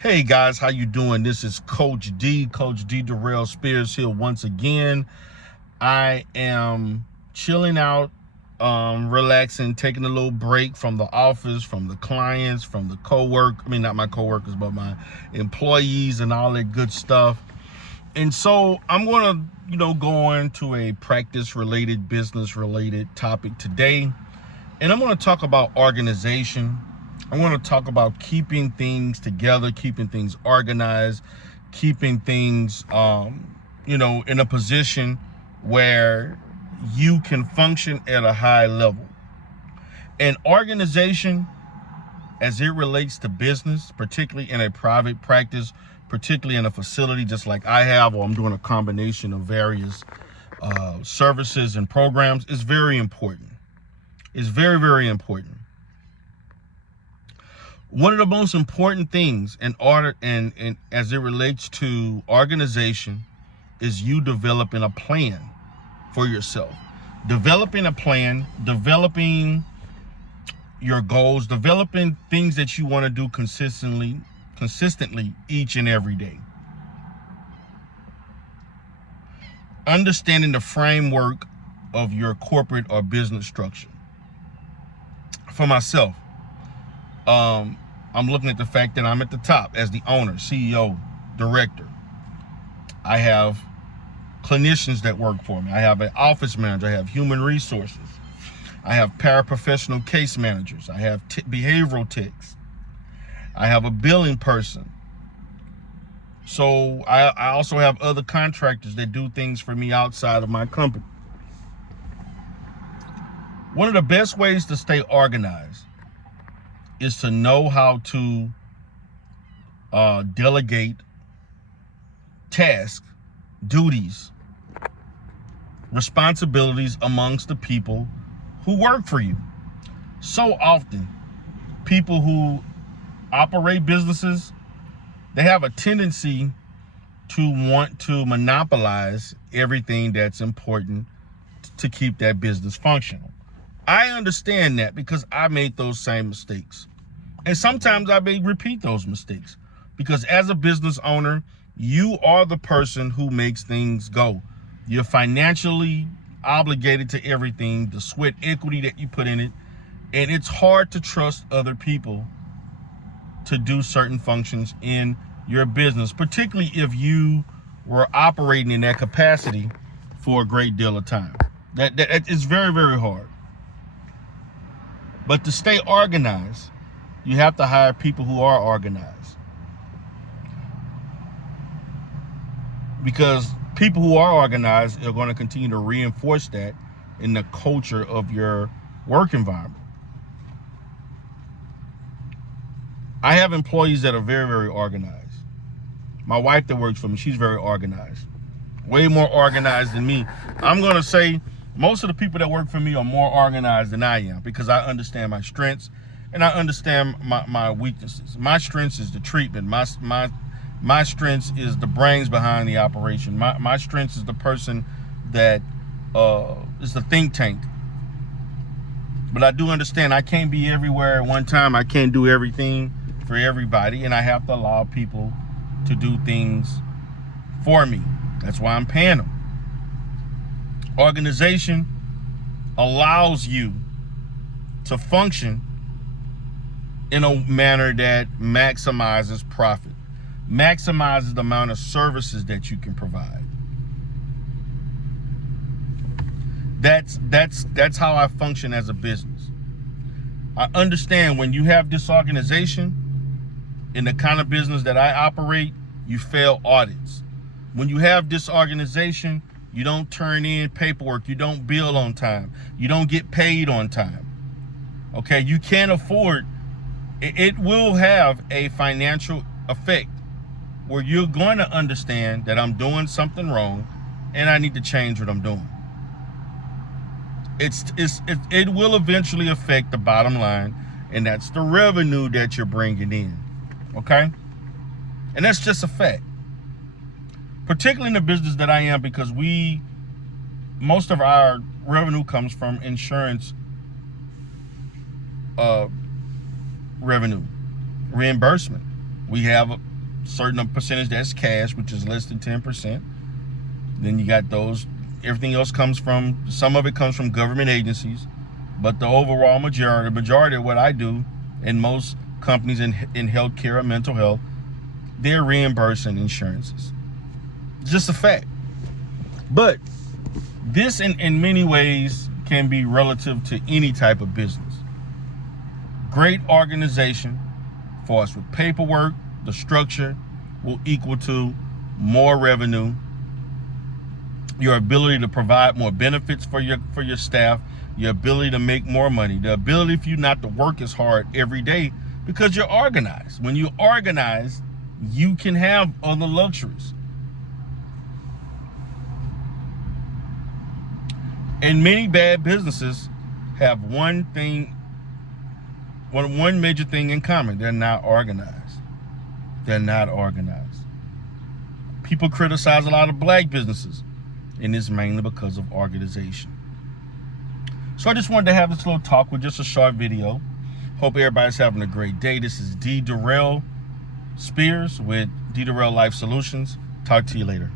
Hey guys, how you doing? This is Coach D Darrell Spears here once again. I am chilling out, relaxing, taking a little break from the office, from the clients, from the not my coworkers, but my employees and all that good stuff. And so I'm gonna, go into a practice-related, business-related topic today. And I'm gonna talk about organization. I want to talk about keeping things together, keeping things organized, keeping things, in a position where you can function at a high level. And organization, as it relates to business, particularly in a private practice, particularly in a facility just like I have, or I'm doing a combination of various services and programs, is very important. It's very, very important. One of the most important things in order and as it relates to organization is you developing a plan for yourself. Developing a plan, developing your goals, developing things that you want to do consistently each and every day. Understanding the framework of your corporate or business structure. For myself, I'm looking at the fact that I'm at the top as the owner, CEO, director. I have clinicians that work for me. I have an office manager. I have human resources. I have paraprofessional case managers. I have behavioral techs. I have a billing person. So I also have other contractors that do things for me outside of my company. One of the best ways to stay organized is to know how to delegate tasks, duties, responsibilities amongst the people who work for you. So often, people who operate businesses, they have a tendency to want to monopolize everything that's important to keep that business functional. I understand that because I made those same mistakes. And sometimes I may repeat those mistakes because as a business owner, you are the person who makes things go. You're financially obligated to everything, the sweat equity that you put in it. And it's hard to trust other people to do certain functions in your business, particularly if you were operating in that capacity for a great deal of time. That is very, very hard. But to stay organized, you have to hire people who are organized. Because people who are organized are going to continue to reinforce that in the culture of your work environment. I have employees that are very, very organized. My wife that works for me, she's very organized. Way more organized than me. I'm going to say most of the people that work for me are more organized than I am because I understand my strengths and I understand my weaknesses. My strengths is the treatment. My strengths is the brains behind the operation. My strengths is the person that is the think tank. But I do understand I can't be everywhere at one time. I can't do everything for everybody, and I have to allow people to do things for me. That's why I'm paying them. Organization allows you to function in a manner that maximizes profit, maximizes the amount of services that you can provide. That's how I function as a business. I understand when you have disorganization in the kind of business that I operate, you fail audits. When you have disorganization, you don't turn in paperwork. You don't bill on time. You don't get paid on time. Okay, you can't afford. It will have a financial effect where you're going to understand that I'm doing something wrong and I need to change what I'm doing. It will eventually affect the bottom line, and that's the revenue that you're bringing in. Okay, and that's just a fact. Particularly in the business that I am, because most of our revenue comes from insurance revenue, reimbursement. We have certain percentage that's cash, which is less than 10%. Then you got those. Everything else comes from, some of it comes from government agencies, but the overall majority of what I do in most companies in healthcare or mental health, they're reimbursing insurances. Just a fact. But this in many ways can be relative to any type of business. Great organization for us with paperwork, the structure will equal to more revenue, your ability to provide more benefits for your staff, your ability to make more money, the ability for you not to work as hard every day because you're organized. When you're organized, you can have other luxuries. And many bad businesses have one major thing in common. They're not organized. They're not organized. People criticize a lot of black businesses, and it's mainly because of organization. So I just wanted to have this little talk with just a short video. Hope everybody's having a great day. This is D. Darrell Spears with D. Darrell Life Solutions. Talk to you later.